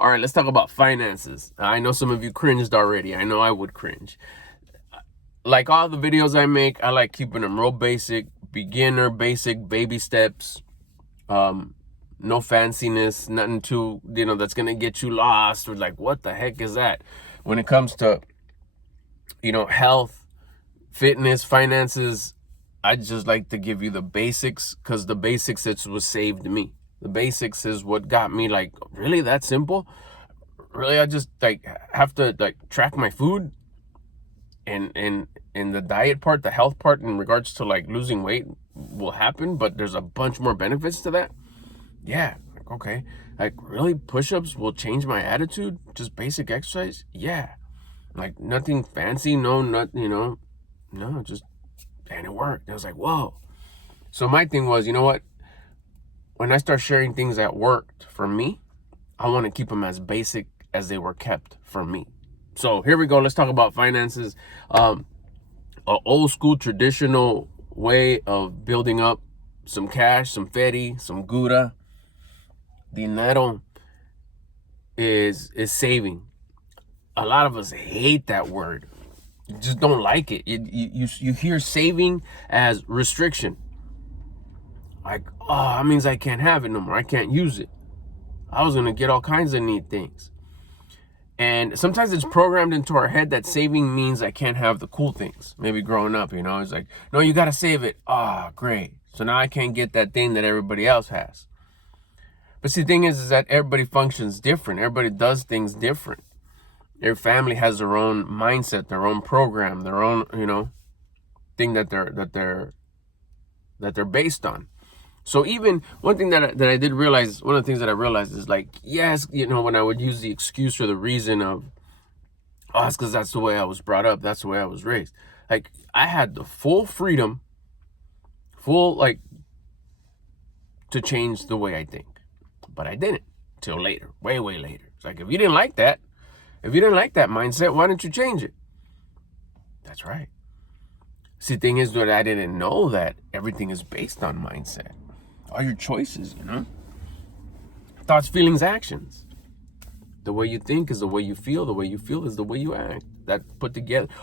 All right, let's talk about finances. I know some of you cringed already. I know I would cringe. Like all the videos I make, I like keeping them real basic, beginner, basic, baby steps. No fanciness, nothing too, that's going to get you lost or like, what the heck is that? When it comes to, health, fitness, finances, I just like to give you the basics, because the basics is what saved me. The basics is what got me like, really that simple? Really, I just like have to like track my food and the diet part, the health part in regards to like losing weight will happen, but there's a bunch more benefits to that. Yeah, like, okay. Like, really, push-ups will change my attitude? Just basic exercise? Yeah. Like, nothing fancy, no, just, and it worked. I was like, whoa. So my thing was, you know what? When I start sharing things that worked for me, I want to keep them as basic as they were kept for me. So here we go. Let's talk about finances. An old school traditional way of building up some cash, some fetty, some gura, dinero, is saving. A lot of us hate that word. You just don't like it. You hear saving as restriction. Like, oh, that means I can't have it no more. I can't use it. I was going to get all kinds of neat things. And sometimes it's programmed into our head that saving means I can't have the cool things. Maybe growing up, it's like, no, you got to save it. Ah, great. So now I can't get that thing that everybody else has. But see, the thing is that everybody functions different. Everybody does things different. Every family has their own mindset, their own program, their own, thing that they're based on. So even one thing that I did realize, one of the things that I realized is like, yes, when I would use the excuse or the reason of, oh, it's because that's the way I was brought up, that's the way I was raised. Like, I had the full freedom, to change the way I think. But I didn't till later, way later. It's like, if you didn't like that mindset, why didn't you change it? That's right. See, the thing is that I didn't know that everything is based on mindset. All your choices, thoughts, feelings, actions. The way you think is the way you feel. The way you feel is the way you act.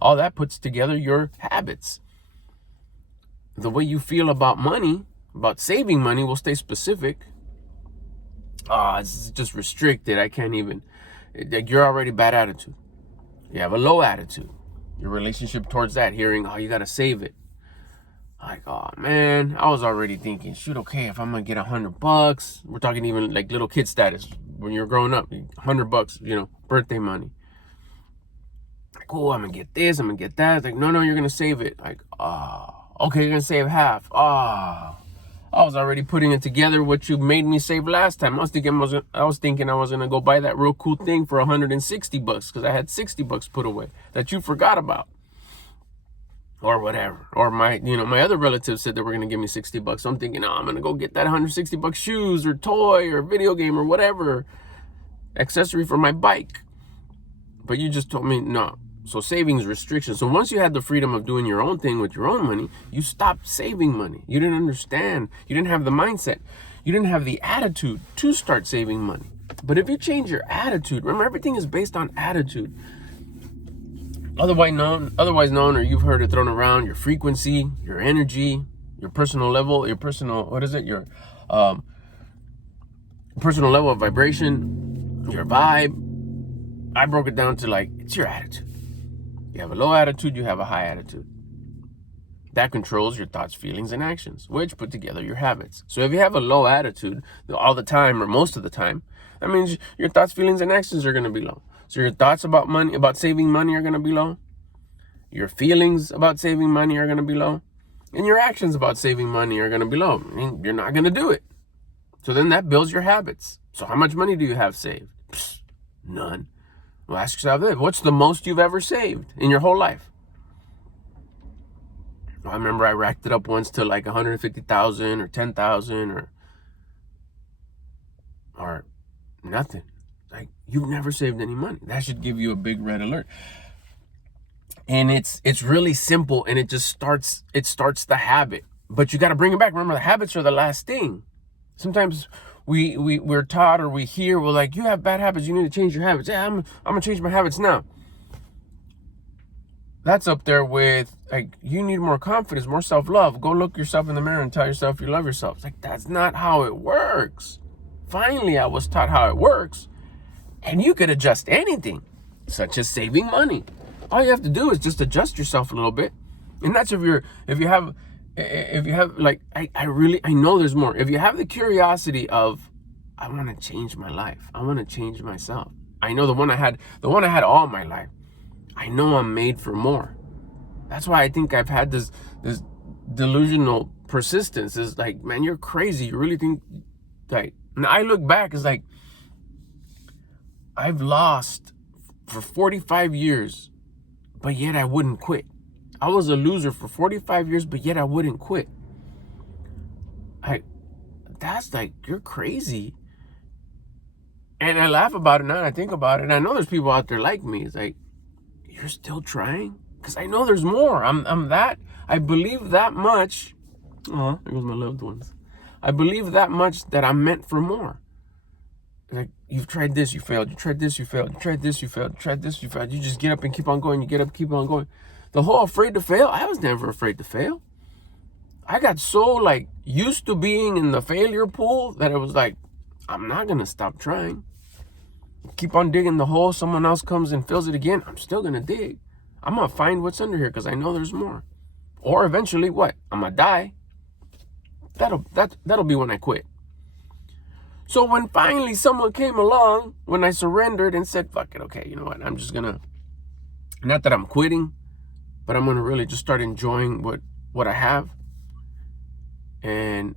All that puts together your habits. The way you feel about money, about saving money, will stay specific. It's just restricted. I can't even. You're already bad attitude. You have a low attitude. Your relationship towards that, hearing, oh, you got to save it. Like, oh, man, I was already thinking, shoot, okay, if I'm going to get $100, we're talking even like little kid status when you're growing up, $100, birthday money. Like, oh, I'm going to get this, I'm going to get that. It's like, no, you're going to save it. Like, okay, you're going to save half. I was already putting it together what you made me save last time. I was thinking I was going to go buy that real cool thing for $160 because I had $60 put away that you forgot about. Or whatever. Or my other relatives said they were going to give me $60. So I'm thinking, I'm going to go get that $160 shoes or toy or video game or whatever accessory for my bike. But you just told me no. So savings restrictions. So once you had the freedom of doing your own thing with your own money, you stopped saving money. You didn't understand. You didn't have the mindset. You didn't have the attitude to start saving money. But if you change your attitude, remember, everything is based on attitude. Otherwise known, or you've heard it thrown around, your frequency, your energy, your personal level, your personal level of vibration, your vibe. I broke it down to like, it's your attitude. You have a low attitude, you have a high attitude. That controls your thoughts, feelings, and actions, which put together your habits. So if you have a low attitude all the time or most of the time, that means your thoughts, feelings, and actions are going to be low. So your thoughts about money, about saving money, are going to be low. Your feelings about saving money are going to be low. And your actions about saving money are going to be low. I mean, you're not going to do it. So then that builds your habits. So how much money do you have saved? None. Well, ask yourself this. What's the most you've ever saved in your whole life? Well, I remember I racked it up once to like 150,000 or 10,000 or nothing. Like, you've never saved any money. That should give you a big red alert. And it's really simple, and it starts the habit. But you got to bring it back. Remember, the habits are the last thing. Sometimes we're taught or we hear, we're like, you have bad habits, you need to change your habits. Yeah, I'm gonna change my habits now. That's up there with, like, you need more confidence, more self-love. Go look yourself in the mirror and tell yourself you love yourself. It's like, that's not how it works. Finally, I was taught how it works. And you could adjust anything, such as saving money. All you have to do is just adjust yourself a little bit. And that's if you have like, I know there's more. If you have the curiosity of, I want to change my life. I want to change myself. I know the one I had all my life. I know I'm made for more. That's why I think I've had this delusional persistence. Is like, man, you're crazy. You really think, like, and I look back, it's like, I've lost for 45 years, but yet I wouldn't quit. I was a loser for 45 years, but yet I wouldn't quit. That's like, you're crazy. And I laugh about it now and I think about it. And I know there's people out there like me. It's like, you're still trying? Because I know there's more. I believe that much. Oh, there goes my loved ones. I believe that much that I'm meant for more. Like, you've tried this, you failed. You tried this, you failed. You tried this, you failed. You tried this, you failed. You just get up and keep on going. You get up, keep on going. The whole afraid to fail, I was never afraid to fail. I got so, like, used to being in the failure pool that it was like, I'm not going to stop trying. Keep on digging the hole. Someone else comes and fills it again. I'm still going to dig. I'm going to find what's under here because I know there's more. Or eventually, what? I'm going to die. That'll be when I quit. So when finally someone came along, when I surrendered and said, fuck it, okay, you know what? I'm just going to, not that I'm quitting, but I'm going to really just start enjoying what I have and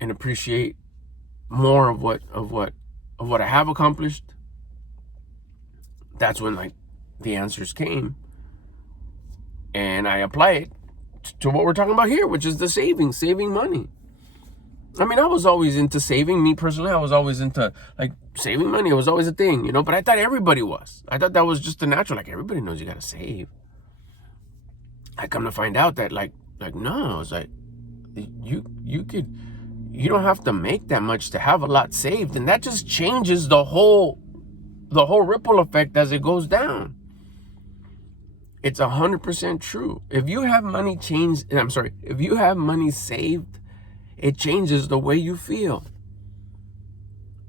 appreciate more of what I have accomplished. That's when, like, the answers came, and I apply it to what we're talking about here, which is the saving money. I mean, I was always into saving. Me personally, I was always into, like, saving money. It was always a thing, you know, but I thought everybody was. I thought that was just the natural, like, everybody knows you got to save. I come to find out that, like no, it's like, you don't have to make that much to have a lot saved, and that just changes the whole ripple effect as it goes down. It's 100% true. If you have money if you have money saved, it changes the way you feel.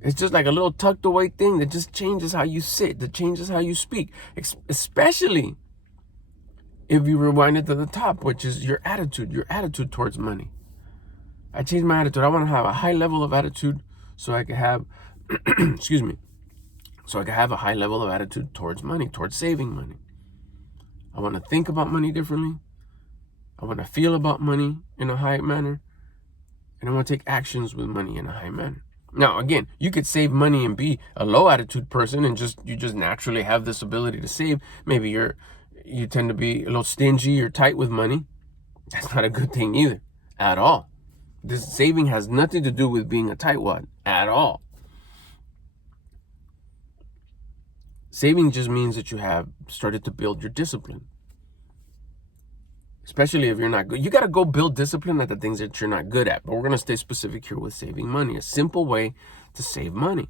It's just like a little tucked away thing that just changes how you sit, that changes how you speak, especially if you rewind it to the top, which is your attitude towards money. I changed my attitude. I want to have a high level of attitude so I can have, so I can have a high level of attitude towards money, towards saving money. I want to think about money differently. I want to feel about money in a high manner. And I want to take actions with money in a high manner. Now, again, you could save money and be a low attitude person and you just naturally have this ability to save. Maybe you tend to be a little stingy or tight with money. That's not a good thing either, at all. This saving has nothing to do with being a tightwad at all. Saving just means that you have started to build your discipline. Especially if you're not good. You got to go build discipline at the things that you're not good at. But we're going to stay specific here with saving money. A simple way to save money.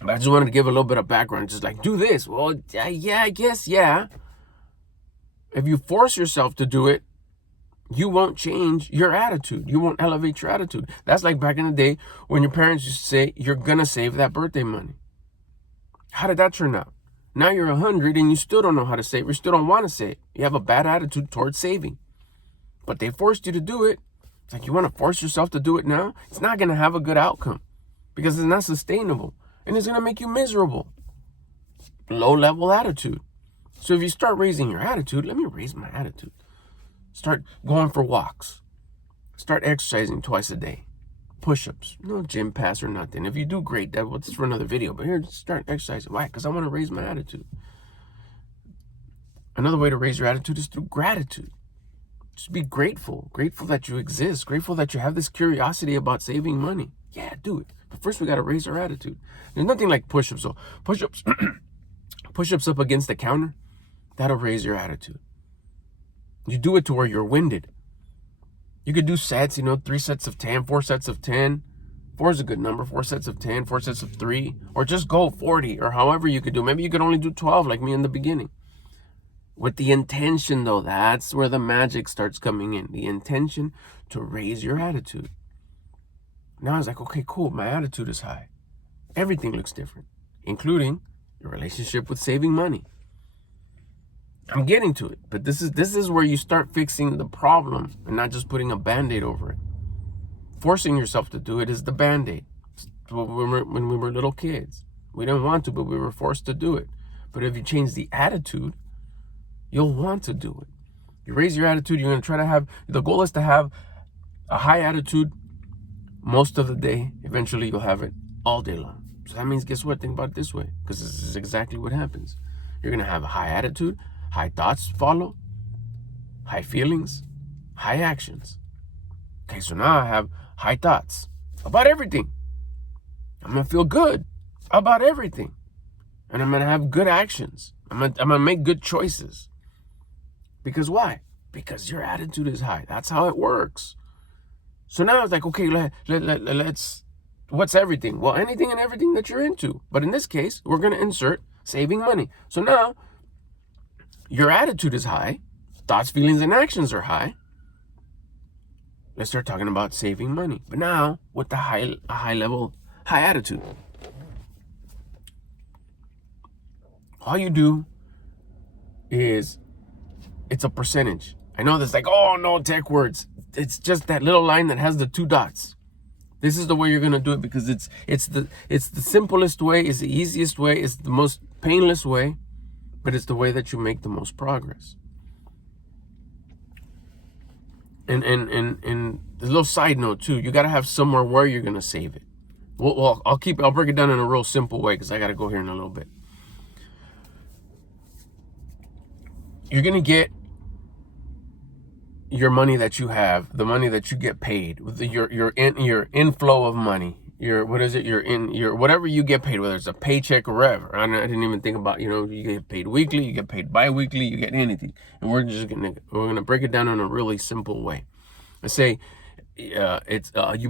But I just wanted to give a little bit of background. Just like, do this. Well, yeah, I guess, yeah. If you force yourself to do it, you won't change your attitude. You won't elevate your attitude. That's like back in the day when your parents used to say, you're going to save that birthday money. How did that turn out? Now you're 100 and you still don't know how to save. You still don't want to save. You have a bad attitude towards saving. But they forced you to do it. It's like, you want to force yourself to do it now? It's not going to have a good outcome because it's not sustainable. And it's going to make you miserable. Low-level attitude. So if you start raising your attitude, let me raise my attitude. Start going for walks. Start exercising twice a day. Push-ups. No gym pass or nothing. If you do, great. That's for another video. But here, just start exercising. Why? Because I want to raise my attitude. Another way to raise your attitude is through gratitude. Just be grateful. Grateful that you exist. Grateful that you have this curiosity about saving money. Yeah, do it. But first, we got to raise our attitude. There's nothing like push-ups, though. Push-ups, push-ups up against the counter, that'll raise your attitude. You do it to where you're winded. You could do sets, 3 sets of 10, 4 sets of 10. 4 is a good number. 4 sets of 10, 4 sets of 3, or just go 40, or however you could do. Maybe you could only do 12 like me in the beginning. With the intention, though, that's where the magic starts coming in. The intention to raise your attitude. Now I was like, okay, cool. My attitude is high. Everything looks different, including your relationship with saving money. I'm getting to it, but this is where you start fixing the problem and not just putting a Band-Aid over it. Forcing yourself to do it is the Band-Aid. When we were little kids, we didn't want to, but we were forced to do it. But if you change the attitude, you'll want to do it. You raise your attitude, you're going to try to have, the goal is to have a high attitude most of the day. Eventually you'll have it all day long. So that means, guess what? Think about it this way, because this is exactly what happens. You're going to have a high attitude, high thoughts follow, high feelings, high actions. Okay, so now I have high thoughts about everything. I'm going to feel good about everything. And I'm going to have good actions. I'm going to make good choices. Because why? Because your attitude is high. That's how it works. So now it's like, okay, let's, what's everything? Well, anything and everything that you're into. But in this case, we're going to insert saving money. So now your attitude is high. Thoughts, feelings, and actions are high. Let's start talking about saving money. But now with the high attitude. All you do is, it's a percentage. I know this like, oh no, tech words. It's just that little line that has the 2 dots. This is the way you're gonna do it, because it's the simplest way, it's the easiest way, it's the most painless way, but it's the way that you make the most progress. And a little side note too, you gotta have somewhere where you're gonna save it. Well, I'll break it down in a real simple way, because I gotta go here in a little bit. You're going to get your money that you have, the money that you get paid, with your inflow of money, your whatever you get paid, whether it's a paycheck or whatever. I didn't even think about, you get paid weekly, you get paid bi-weekly, you get anything. And we're going to break it down in a really simple way. Let's say you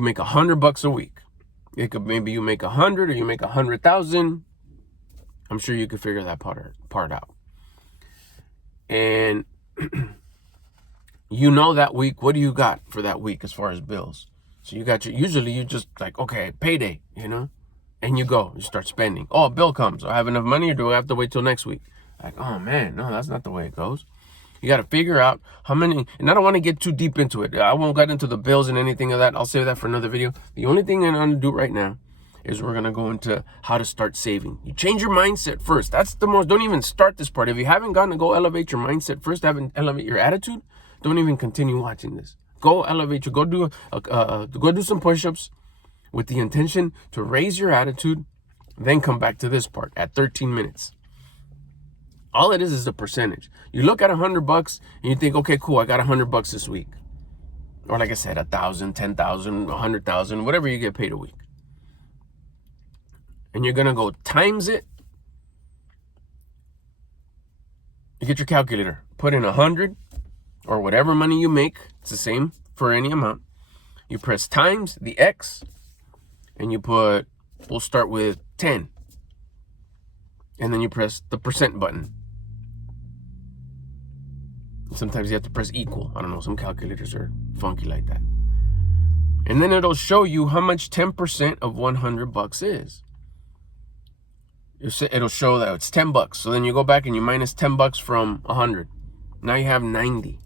make $100 a week. It could, maybe you make 100 or you make 100,000. I'm sure you could figure that part out. And that week, what do you got for that week as far as bills? So usually you just like, okay, payday, and you start spending. Oh, a bill comes. I have enough money, or do I have to wait till next week? Like, oh man, no, that's not the way it goes. You got to figure out how many, and I don't want to get too deep into it. I won't get into the bills and anything of that. I'll save that for another video. The only thing I'm going to do right now is we're going to go into how to start saving. You change your mindset first. That's the most, don't even start this part. If you haven't gotten to go elevate your mindset first, elevate your attitude, don't even continue watching this. Go elevate go do some push-ups with the intention to raise your attitude, then come back to this part at 13 minutes. All it is the percentage. You look at $100 and you think, okay, cool, I got $100 this week. Or like I said, 1,000, 10,000, 100,000, whatever you get paid a week. And you're going to go times it. You get your calculator, put in 100 or whatever money you make. It's the same for any amount. You press times the X and you put, we'll start with 10. And then you press the percent button. Sometimes you have to press equal. I don't know, some calculators are funky like that. And then it'll show you how much 10% of $100 is. It'll show that it's $10. So then you go back and you minus $10 from 100. Now you have 90.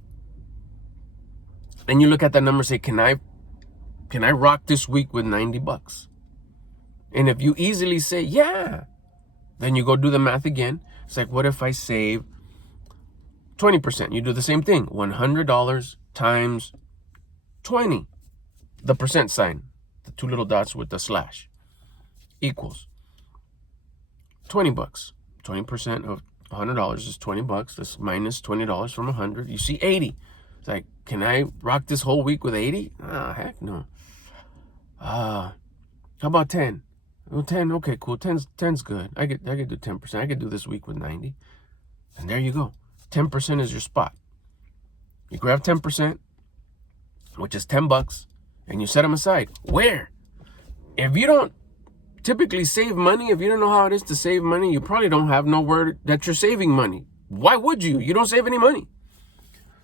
Then you look at that number and say, can I rock this week with $90? And if you easily say, yeah, then you go do the math again. It's like, what if I save 20%? You do the same thing. $100 times 20. The percent sign, the 2 little dots with the slash, equals $20. 20% of $100 is $20. That's minus $20 from 100. You see 80. It's like, can I rock this whole week with 80? Ah, heck no. How about 10? Well, 10, okay, cool. 10's good. I could do 10%. I could do this week with 90. And there you go. 10% is your spot. You grab 10%, which is $10, and you set them aside. Where? If you don't typically save money, if you don't know how it is to save money, you probably don't have nowhere that you're saving money. Why would you? You don't save any money.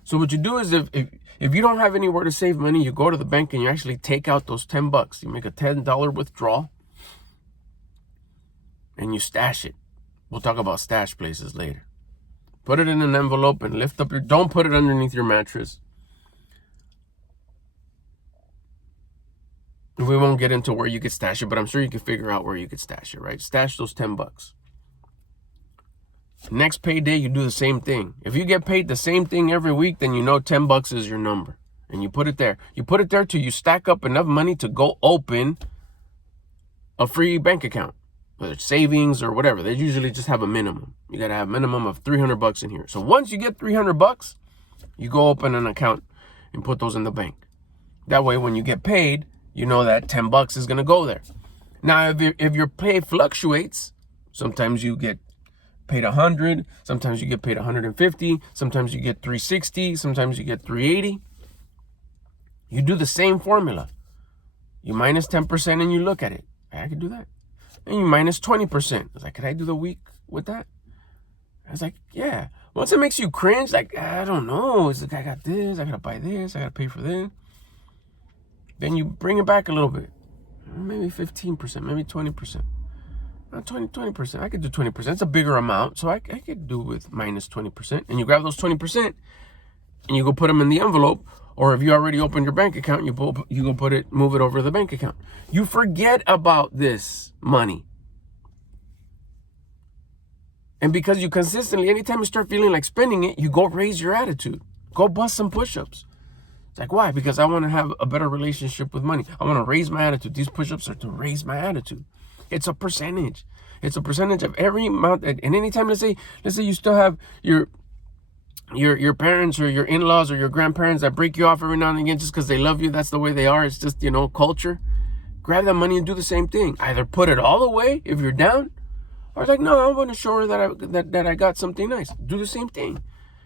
So what you do is if you don't have anywhere to save money, you go to the bank and you actually take out those $10. You make a $10 withdrawal and you stash it. We'll talk about stash places later. Put it in an envelope and lift up don't put it underneath your mattress. We won't get into where you could stash it, but I'm sure you can figure out where you could stash it, right? Stash those $10. Next payday, you do the same thing. If you get paid the same thing every week, then you know $10 is your number. And you put it there. You put it there till you stack up enough money to go open a free bank account. Whether it's savings or whatever. They usually just have a minimum. You got to have a minimum of $300 in here. So once you get $300, you go open an account and put those in the bank. That way, when you get paid, you know that $10 is going to go there. Now, if your pay fluctuates, sometimes you get paid 100, sometimes you get paid 150, sometimes you get 360, sometimes you get 380. You do the same formula. You minus 10% and you look at it. I could do that. And you minus 20%. I was like, could I do the week with that? I was like, yeah. Once it makes you cringe, like, I don't know. It's like, I got this, I gotta buy this, I gotta pay for this. Then you bring it back a little bit. Maybe 15%, maybe 20%. 20%. I could do 20%. It's a bigger amount, so I could do with minus 20%. And you grab those 20% and you go put them in the envelope. Or if you already opened your bank account, you go move it over to the bank account. You forget about this money. And because you consistently, anytime you start feeling like spending it, you go raise your attitude. Go bust some push-ups. It's like, why? Because I want to have a better relationship with money. I want to raise my attitude. These push-ups are to raise my attitude. It's a percentage. It's a percentage of every amount. And anytime, let's say you still have your parents or your in-laws or your grandparents that break you off every now and again just because they love you. That's the way they are. It's just, culture. Grab that money and do the same thing. Either put it all away if you're down, or like, no, I want to show her that I got something nice. Do the same thing.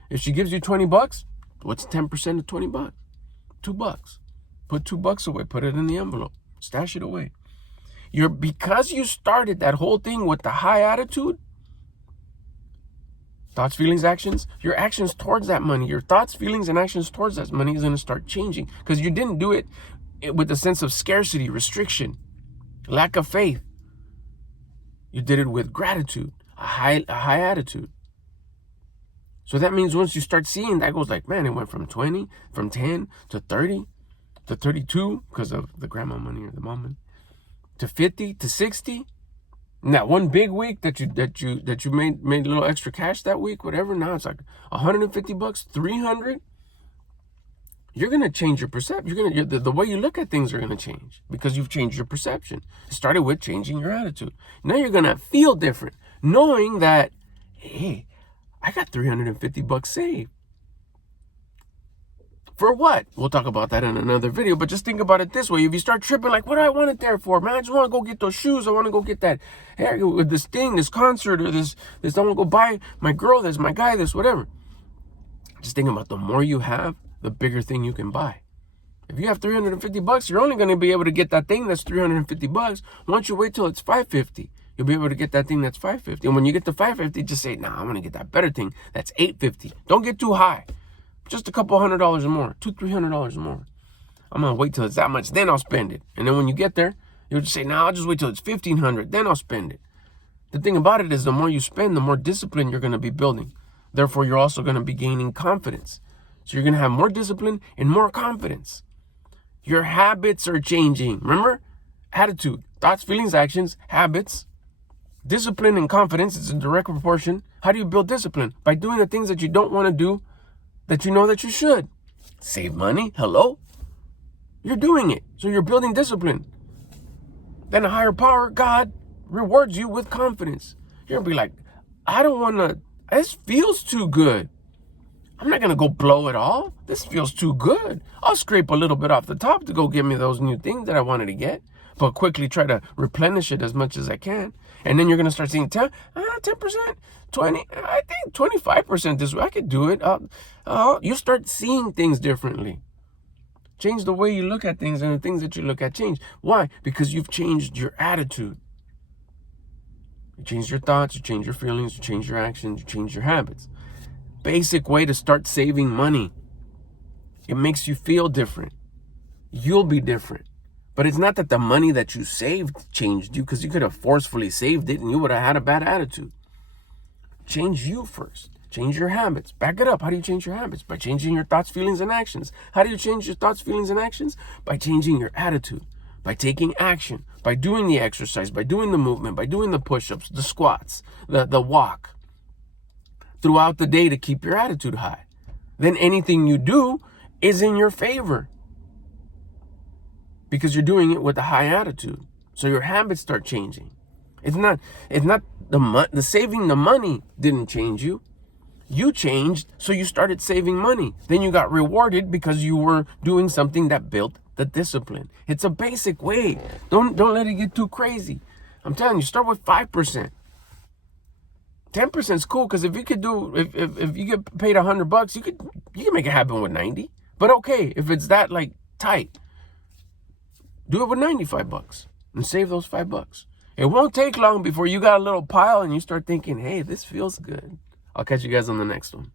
If she gives you $20, what's 10% of $20? $2. Put $2 away. Put it in the envelope. Stash it away. Because you started that whole thing with the high attitude, thoughts, feelings, actions, your actions towards that money, your thoughts, feelings, and actions towards that money is going to start changing because you didn't do it with a sense of scarcity, restriction, lack of faith. You did it with gratitude, a high attitude. So that means once you start seeing that goes like, man, it went from 10 to 30 to 32 because of the grandma money or the mom money, to 50 to 60. And that one big week that you made a little extra cash that week, whatever. Now it's like $150, 300. You're gonna change your perception. The way you look at things are gonna change because you've changed your perception. It started with changing your attitude. Now you're gonna feel different, knowing that, hey, I got $350 saved. For what? We'll talk about that in another video, but just think about it this way. If you start tripping, like, what do I want it there for? Man, I just want to go get those shoes. I want to go get that hair with this thing, this concert, or this. I want to go buy my girl this, my guy this, whatever. Just think about the more you have, the bigger thing you can buy. If you have $350, you're only going to be able to get that thing that's $350. Once you wait till it's $550, you'll be able to get that thing that's $550. And when you get to $550, just say, nah, I'm going to get that better thing that's $850. Don't get too high. Just a couple $100 or more, $200-$300 or more. I'm gonna wait till it's that much, then I'll spend it. And then when you get there, you'll just say, "Nah, I'll just wait till it's $1,500, then I'll spend it." The thing about it is, the more you spend, the more discipline you're gonna be building. Therefore, you're also gonna be gaining confidence. So you're gonna have more discipline and more confidence. Your habits are changing. Remember, attitude, thoughts, feelings, actions, habits, discipline, and confidence is in direct proportion. How do you build discipline? By doing the things that you don't want to do, that you know that you should. Save money. Hello? You're doing it. So you're building discipline. Then a higher power, God, rewards you with confidence. You're going to be like, I don't want to, this feels too good. I'm not going to go blow it all. This feels too good. I'll scrape a little bit off the top to go get me those new things that I wanted to get, but quickly try to replenish it as much as I can. And then you're going to start seeing 10%, 20, I think 25% this way. I could do it. You start seeing things differently. Change the way you look at things, and the things that you look at change. Why? Because you've changed your attitude. You change your thoughts, you change your feelings, you change your actions, you change your habits. Basic way to start saving money. It makes you feel different. You'll be different. But it's not that the money that you saved changed you, because you could have forcefully saved it and you would have had a bad attitude. Change you first. Change your habits. Back it up. How do you change your habits? By changing your thoughts, feelings, and actions. How do you change your thoughts, feelings, and actions? By changing your attitude. By taking action. By doing the exercise. By doing the movement. By doing the push-ups, the squats, the walk. Throughout the day to keep your attitude high. Then anything you do is in your favor. Because you're doing it with a high attitude. So your habits start changing. It's not the saving the money didn't change you. You changed, so you started saving money. Then you got rewarded because you were doing something that built the discipline. It's a basic way. Don't let it get too crazy. I'm telling you, start with 5%. 10% is cool, because if you could do, if you get paid $100, you can make it happen with 90. But okay, if it's that like tight, do it with $95 and save those $5. It won't take long before you got a little pile and you start thinking, hey, this feels good. I'll catch you guys on the next one.